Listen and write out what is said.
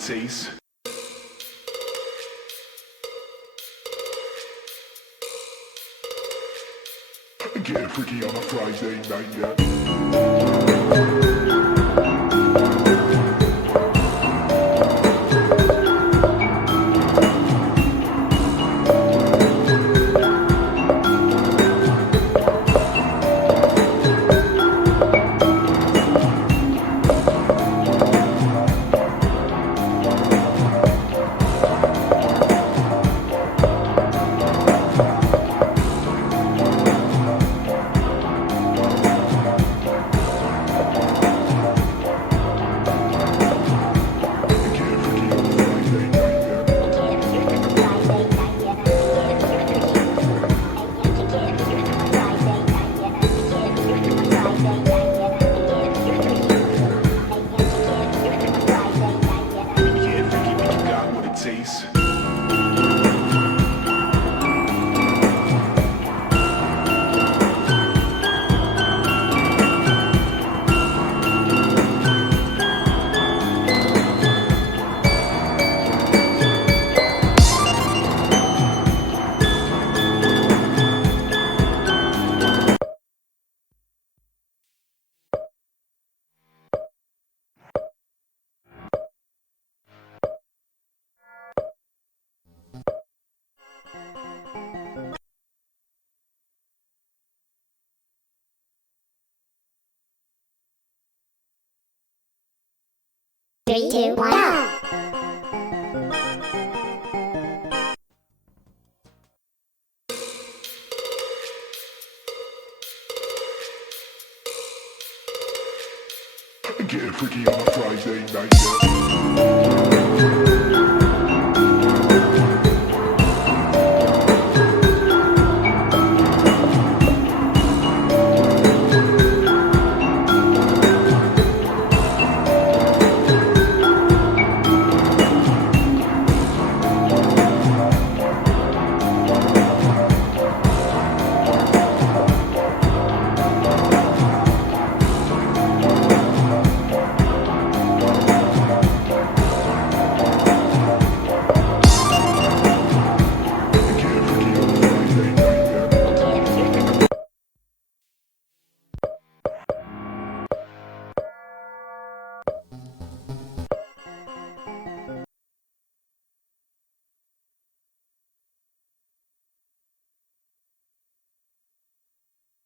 tastes. Get freaky on a Friday night, yeah. Three, two, one, go! Get freaky on a Friday night, yeah.